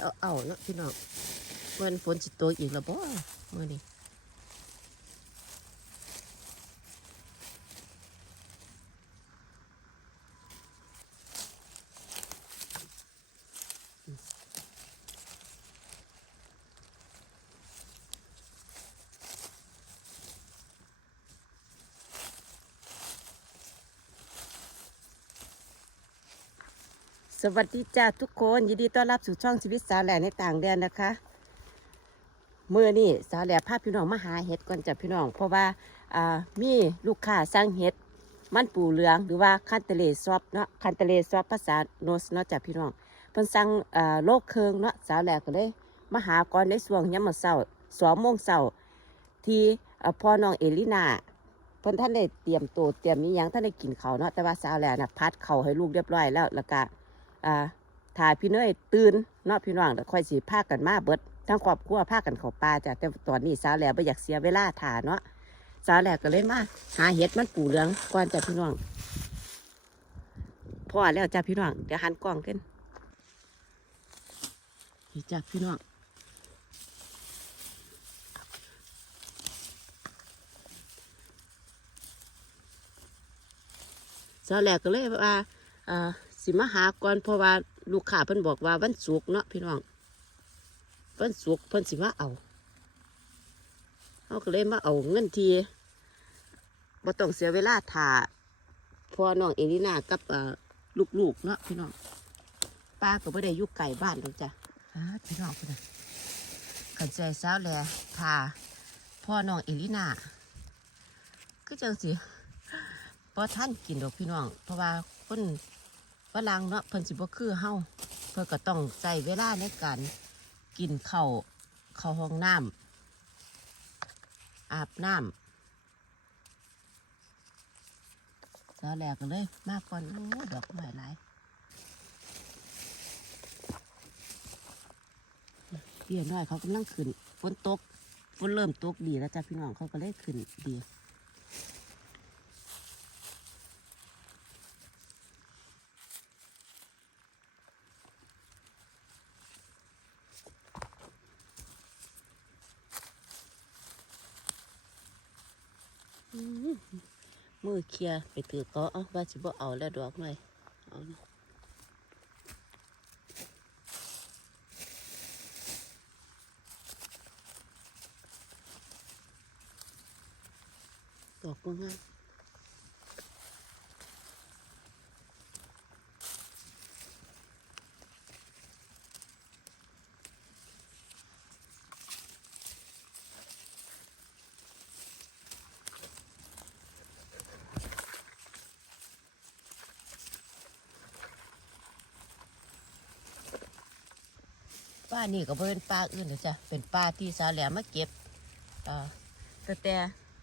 เอาเอาเนาะพี่น้องเมื่อฝนจิตตัวอีกแล้วบ่เมื่อนี้ สวัสดีจ้าทุกคนยินดีต้อนรับสู่ช่องชีวิตสาวแหล่ในต่างแดนนะคะเมื่อนี่สาวแหล่พาพี่น้องมาหาเห็ดก่อนจ้ะพี่น้อง เพราะว่าอ่ามีลูกค้าสั่งเห็ดมันปูเหลืองหรือว่าคันเตเลซอฟเนาะคันเตเลซอฟภาษาโนสเนาะจ้ะพี่น้องเพิ่นสั่งอ่าโลกเคืองเนาะสาวแหล่ก็เลยมาหาก่อนในช่วงยามมื้อเช้าสองโมงเช้าที่พ่อน้องเอลินาเพิ่นท่านได้เตรียมตัวเตรียมนี้ยังท่านได้กินเขาเนาะแต่ว่าสาวแหล่น่ะพัดเขาให้ลูกเรียบร้อยแล้วแล้วก็ อ่าถ่ายพี่เนยตื่นเนาะพี่น้องแล้วค่อยสิพากันมาเบิดทั้งครอบครัวพากันเข้าป่าจ้ะแต่ตอนนี้สาวแหล่บ่อยากเสียเวลาถ่าเนาะสาวแหล่ก็เลยมาหาเห็ดมันปูเหลืองก่อนจ้ะพี่น้องพอแล้วจ้ะพี่น้องเดี๋ยวหันกล้องขึ้นนี่จ้ะพี่น้องสาวแหล่ก็เลยว่าอ่า สิมาหาก่อนเพราะว่าลูกค้าเพิ่นบอกว่าวันศุกร์เนาะพี่น้องวันศุกร์เพิ่นสิมาเอาเขาก็เลยมาเอาเงินทีบ่ต้องเสียเวลาถ่าพอน้องเอลินากับเอ่อลูกๆเนาะพี่น้องป้าก็บ่ได้อยู่ไกลบ้านหรอกจ้ะอ่าพี่น้องพุ่นน่ะกันใจสาวแหล่ถ่าพ่อน้องเอลินาคือจังสิเพราะท่านกินดอกพี่น้อง เพราะว่าคน ฝรั่งเนาะเพิ่นสิบ่คือเฮาเพิ่นก็ต้องใช้เวลาในการกินข้าวเข้าห้องน้ำอาบน้ำแล้วแหลกกันเลย มากก่อนโอ้ดอกไม้หลายเดี๋ยวน้อยเขากำลังขึ้นฝนตกฝนเริ่มตกดีแล้วจ้ะพี่น้องเขาก็เลยขึ้นดี อื้อมื อเคลียไปถือก็เอาว่าสิบ่เอาแล้วดอกหน่อยเอานะดอกก็ง่าย ป้านี่ก็บ่เป็นป้าอื่นนะจ๊ะเป็นป้าที่สาวแหลมมาเก็บตั้งแต่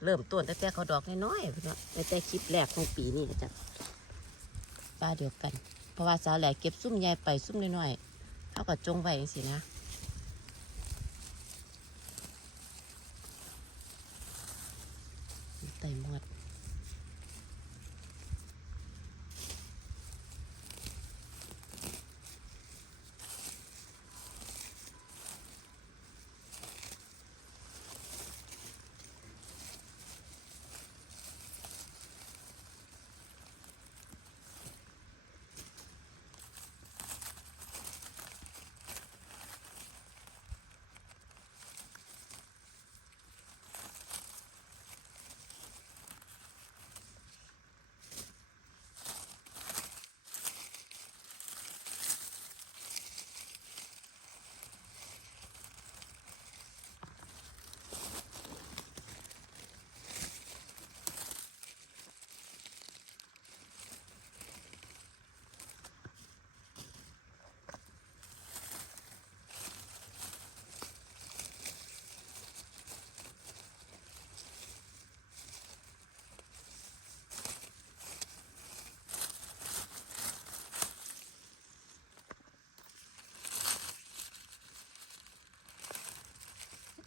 เริ่มต้นตั้งแต่เขาดอกน้อยๆพี่น้องตั้งแต่คลิปแรกของปีนี้จ้ะป้าเดียวกัน เพราะว่าสาวแหลเก็บซุ่มใหญ่ไปซุ่มน้อยๆเขาก็จงไว้สินะไต่หมด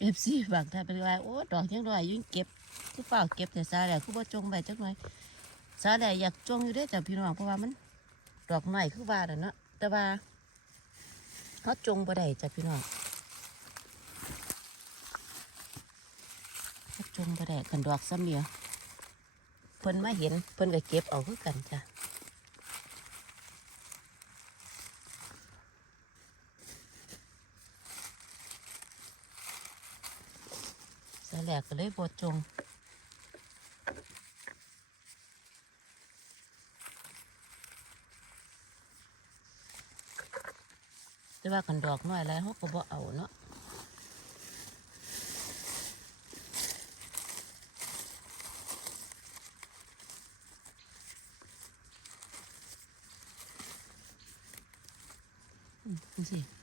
เอฟซีบางท่านเป็นว่าโอ้ดอกยังน้อยยิ่งเก็บคือเปล่าเก็บแต่ซาแหละคือว่าจงไปจักหน่อยซาแหละอยากจงอยู่ได้แต่พี่น้องเพราะว่ามันดอกน้อยคือว่าน่ะเนาะแต่ว่าเขาจงบ่ได้จ้ะพี่น้องเขาจงบ่ได้กันดอกซ้ำเดียวเพิ่นมาเห็นเพิ่นก็เก็บเอาคือกันจ้ะสาแห ลกก็เลยบ่จงแต่ว่ากันดอกน้อยแล้วเขาก็บ่เอาเนาะอืมดูสิ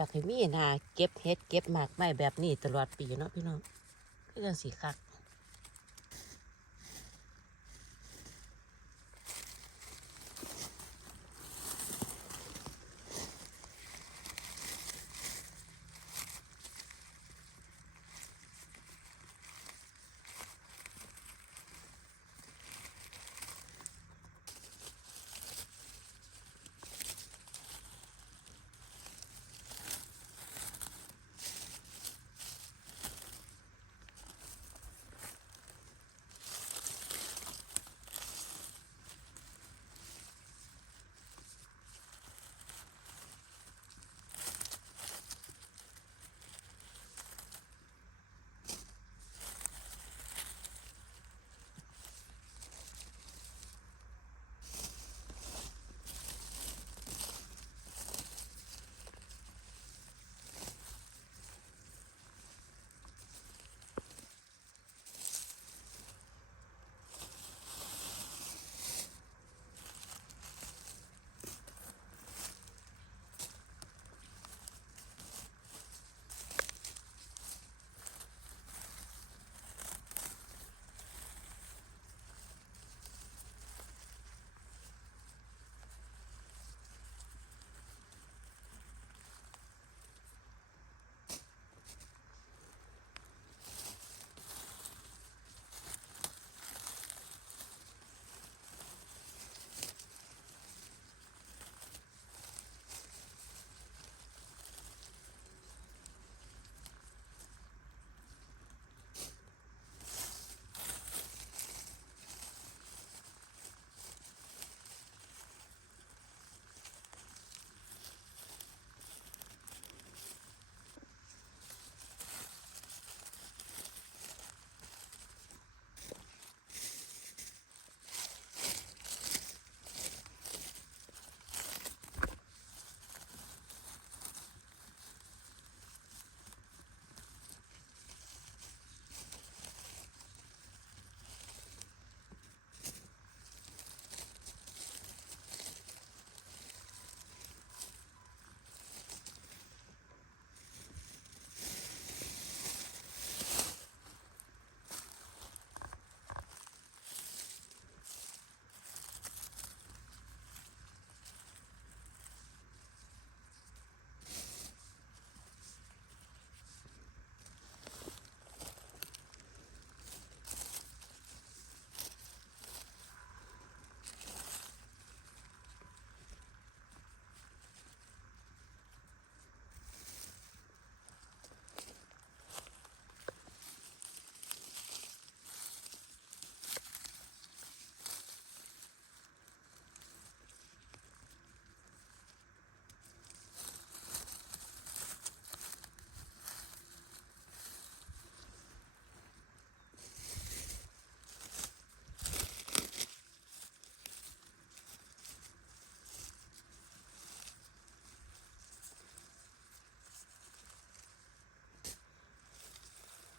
อยากให้มีนาเก็บเฮ็ดเก็บหมากไม้แบบนี้ตลอดปีเนาะพี่น้องก็จังสีคัก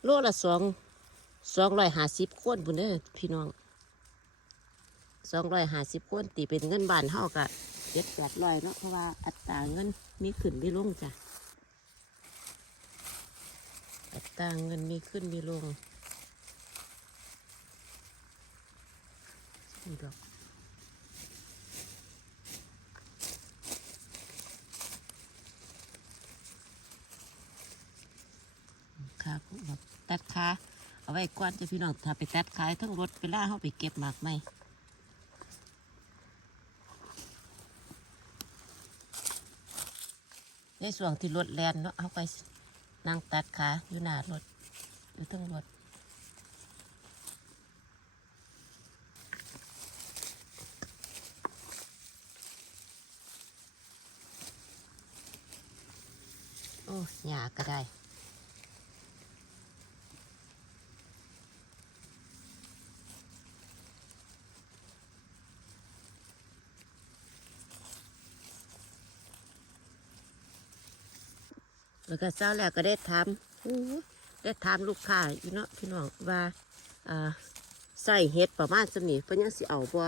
โลละสองสองร้อยห้าสิบคนบุญเด้อพี่น้องสองร้อยห้าสิบคนตีเป็นเงินบานเท่ากับเจ็ดแปดร้อยเนาะเพราะว่าอัตราเงินมีขึ้นมีลงจ้ะอัตราเงินมีขึ้นมีลงนี่ดอกค่ะแบบตัดขา เอาไว้ก่อนจะพี่น้องถ้าไปตัดขายทั้งรถไปล่าเขาไปเก็บหมากไหมในส่วนที่รถแลนเนาะเอาไปนั่งตัดขาอยู่หน้ารถอยู่ทั้งรถโอ้หยาก็ได้ แล้วก็เช้าแล้วก็ได้ทำอู้ได้ทำลูกค้าอยู่เนาะพี่น้องว่าใส่เห็ดประมาณสนิเพิ่นยังสิเอาบ่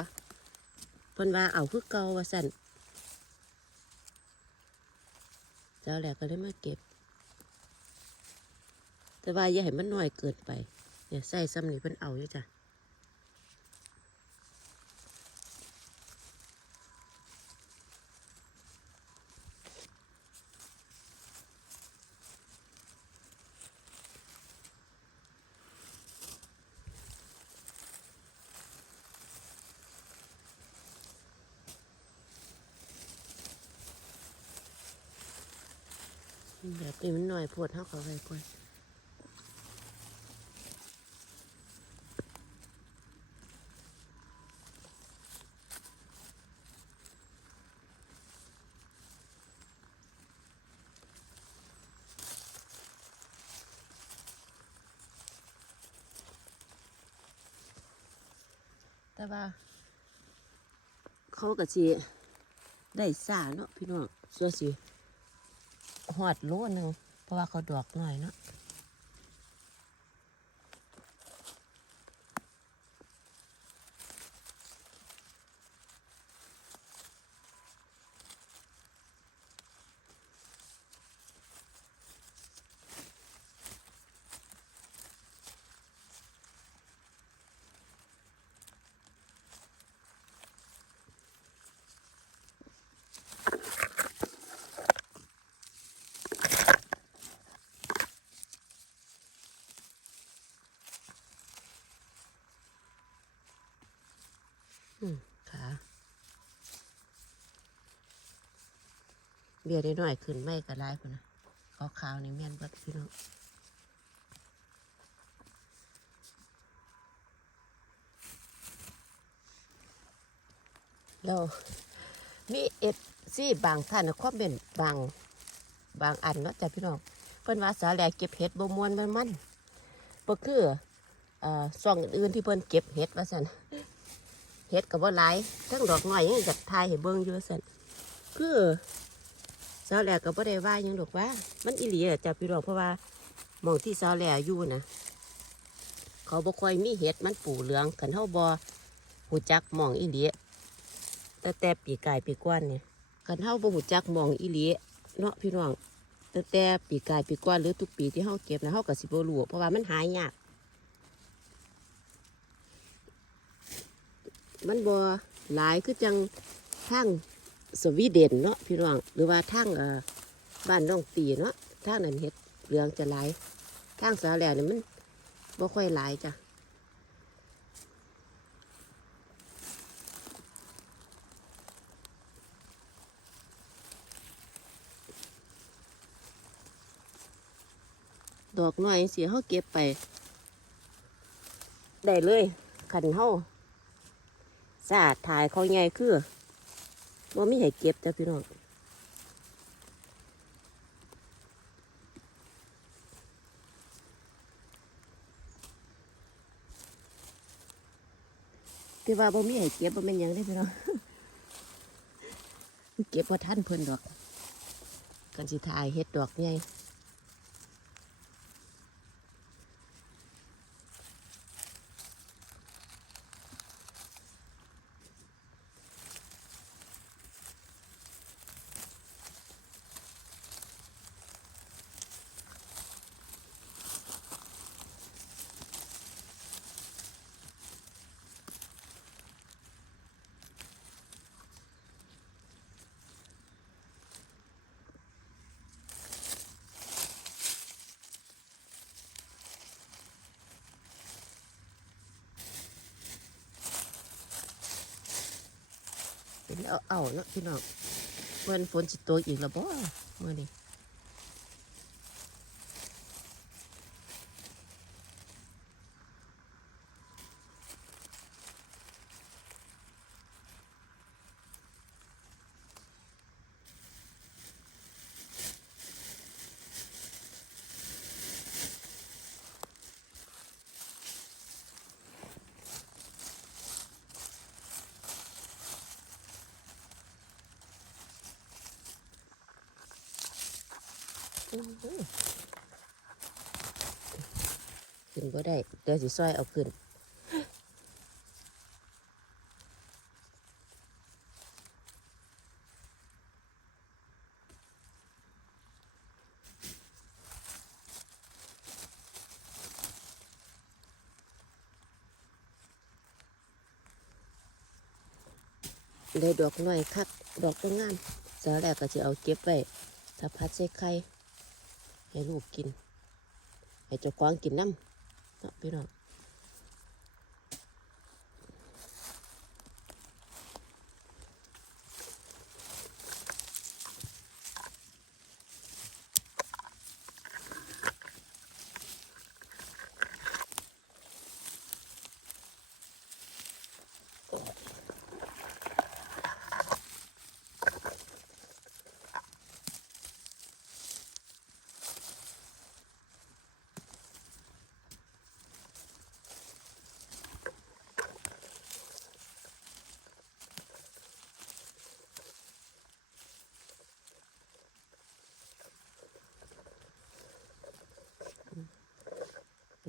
เพิ่นว่าเอาคือเก่าว่าสั่นเช้าแล้วก็เลยมาเก็บ แต่ว่าอย่าให้มันน้อยเกินไปเนี่ยใส่ซ้ำนี่เพิ่นเอาอยู่จ้ะแบบ นี้มันน้อยโพดเท่าเขาไปก่อนแต่ว่า เขาก็สิได้สาเนาะพี่น้องส่วนสิหอดโลหนึ่งเพ ราะว่าเขาดอกหน่อยเนาะอืมขาเบียได้หน่อยขึ้นไม่กระไรคนนะขาวขาวนี่แม่นเบิดพี่น้องเรามีเอฟซี่บางท่านนะความเป็นบางบางอันเนาะจ้ะพี่น้องเพิ่นว่าสาแหลเก็บเห็ดบ่มวนมันมันบ่คืออ่อซ่องอื่นที่เพิ่นเก็บเห็ดว่าซั่นเฮ็ดกับว่หลายทั้งดอกน้อยยังจัดทายให้เบิ่งอยู่สั่นคือาวแหลกก็บ่ได้ว่ายังดอกว่า มันอีหลีอะจ้ะพี่น้องเพราะว่าหมองที่สาวแหลอยู่นะเขาบ่ค่อยมีเห็ดมันปูเหลืองกันเฮาบ่หูจักหมองอีหลีแต่แต่ปีกายปีกวนเนี่ยกันเฮาบ่หูจักหมองอีหลีเนาะพี่น้องแต่แต่ปีกายปีกวนหรือทุกปีที่เฮาเก็บนะเฮาก็สิบ่รู้เพราะว่ามันหายากมันบ่หลายคือจังทาง สวีเดนเนาะพี่น้องหรือว่าทางบ้านน้องปีเนาะทางนั้นเฮ็ดเหลืองจะหลายทางสาแหลนี่มันบ่ค่อยหลายจ้ะดอกน้อยเสียเฮาเก็บไป ได้เลยขันเฮาสาดถ่ายเขาไงคือ บ่มีให้เก็บจ้ะพี่น้องคือว่าบ่มีให้เก็บบ่เป็นยังได้พี่น้องเก็บบ่ทันเพิ่นดอก กันสิทายเฮ็ดดอกใหญ่ เป็นเอาเอาเนาะพี่น้องเมื่อฝนสิตัวอีกแล้วบ่เมื่อนี้อื้อหือขึ้นบ่ได้ เดี๋ยวสิซอยเอาขึ้นเลยดอกน้อยคักดอกก็งามสาวแรกก็จะเอาเก็บไว้ถ้าพัดใส่ไข่ให้ลูกกิน ให้เจ้าของกินน้ำ เนาะพี่น้อง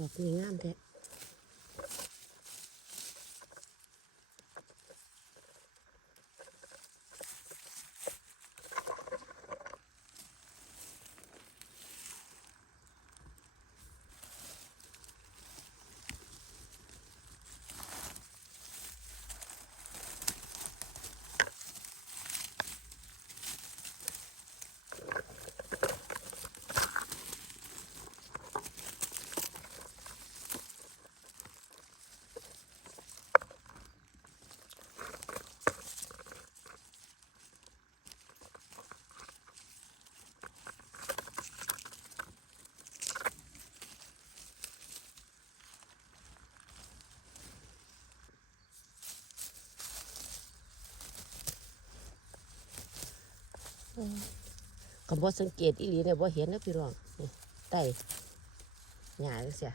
ดอกนี่งามแท้ คำว่าสังเกตอีหลีเนี่ยว่าเห็นนะพี่น้องนี่ใต้หญ้าเสีย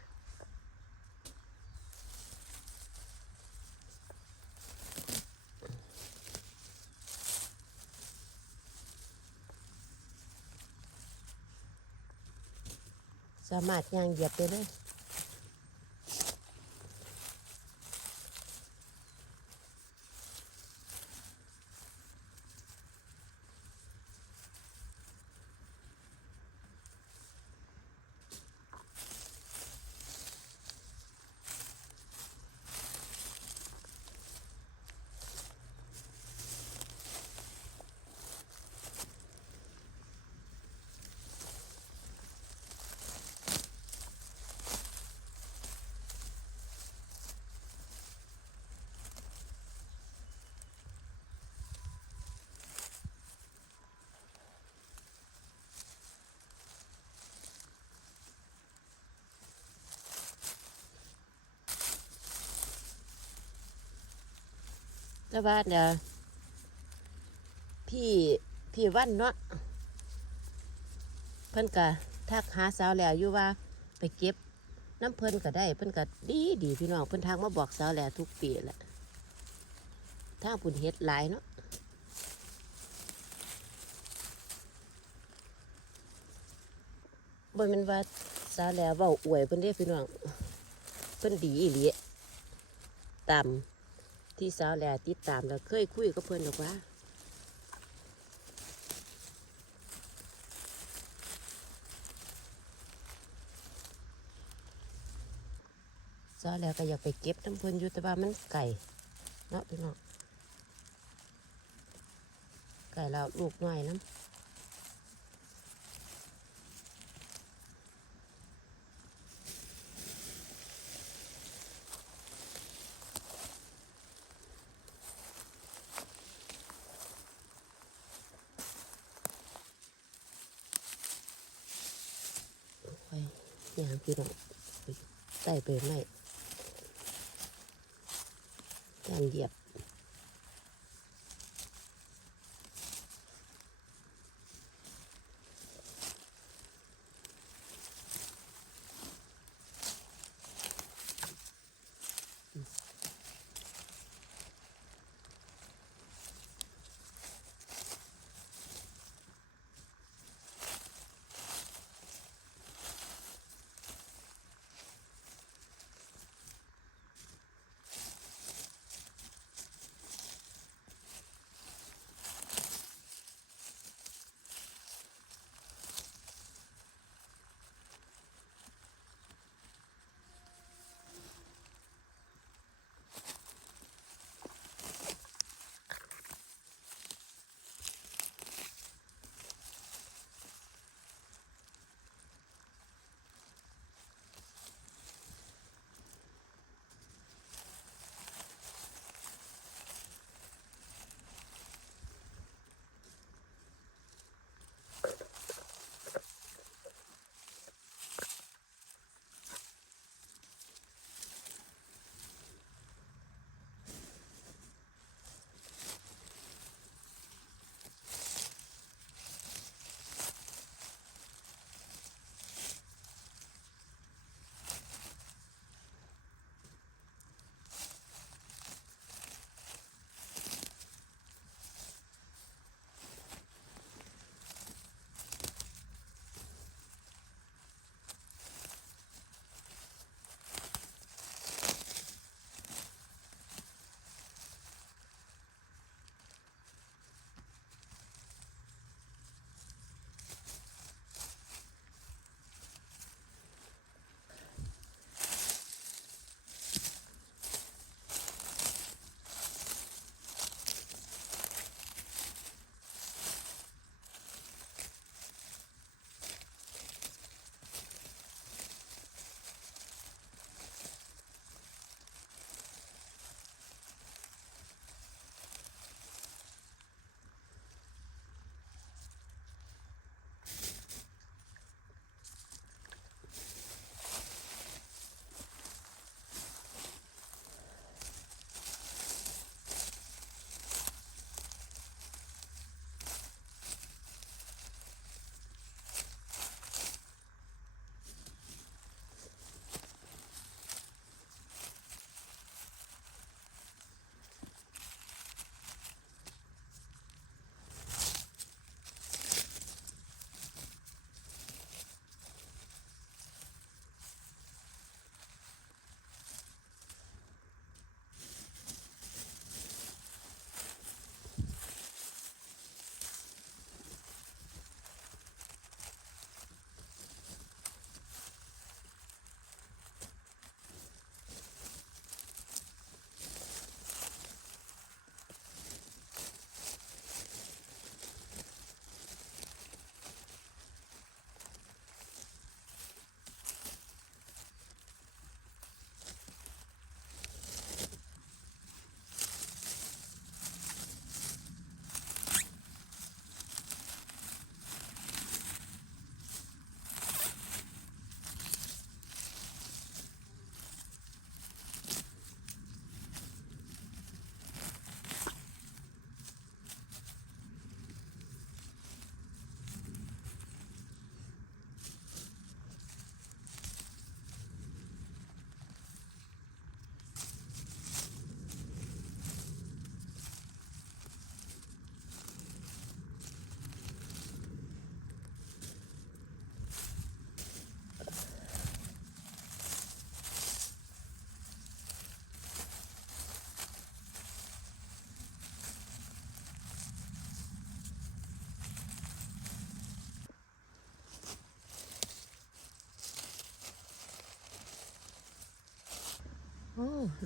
สามารถย่างเหยียบไปเลย แต่ว่าเดี๋ยวพี่พี่วันเนาะเพิ่นก็ทักหาสาวแล้วอยู่ว่าไปเก็บน้ำเพิ่นก็ได้ เพิ่นก็ดีดีพี่น้องเพิ่นทางมาบอกสาวแล้วทุกปีแหละทางปุ่นเฮ็ดหลายเนาะบ่แม่นว่าสาวแล้วเว้าอวยเพิ่นเด้พี่น้องเพิ่นดีอีหลีตาม ที่สาวแหล่ติดตามแล้วเคยคุยกับเพื่อนหรอกว่าสาวแล้วก็อยากไปเก็บน้ำเพื่อนอยู่แต่ว่ามันไก่เนาะพี่น้องไก่เราลูกน้อยน้ำ ยาง พี่น้องใส่ไปไม่จารเหยียบ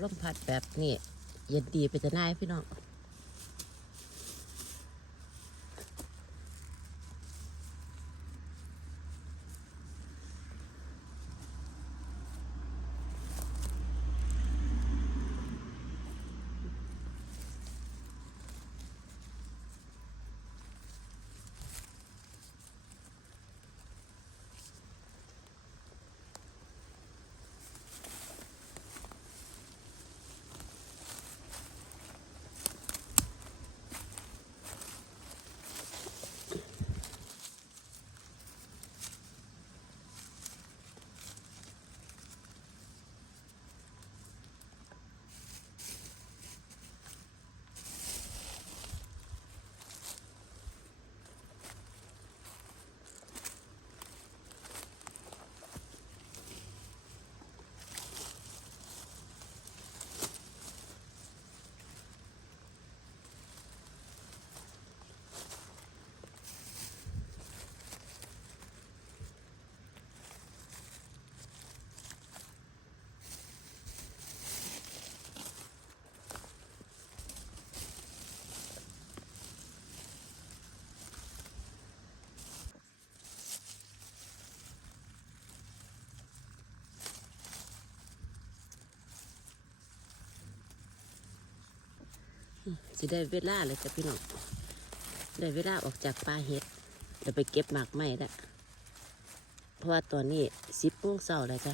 ลมพัดแบบนี้เย็นดีไปจะน่ายพี่น้อง สิได้เวลาเลยจ้ะพี่น้องได้เวลาออกจากป่าเห็ดเดี๋ยวไปเก็บหมากไม้ละเพราะว่าตอนนี้สิบโมงเช้าแล้วจ้ะ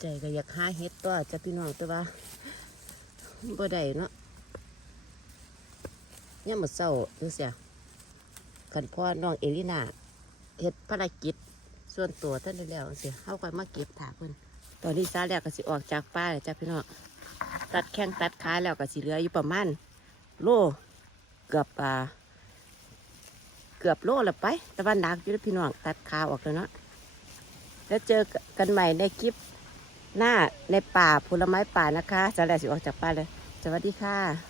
ใจก็อยากหาเห็ดตัวจ้ะพี่น้องแต่ว่าบ่ได้เนาะย่ามมื้อเช้าจังซี่คันพ่อน้องเอลิน่าเฮ็ดภารกิจ ส่วนตัวท่านได้แล้วสิเข้าค่อยมาเก็บถาเพิ่นตอนนี้ซาแล้วก็สิออกจากป่าแล้วจ้ะพี่น้องตัดแข้งตัดขาแล้วก็สิเหลืออยู่ประมาณโลเกือบอ่าเกือบโลละไป แต่ว่าหนักอยู่เด้อพี่น้องตัดขาออกแล้วเนาะแล้วเจอกันใหม่ในคลิปหน้าในป่าผลไม้ป่านะคะซาแล้วสิออกจากป่าเลย สวัสดีค่ะ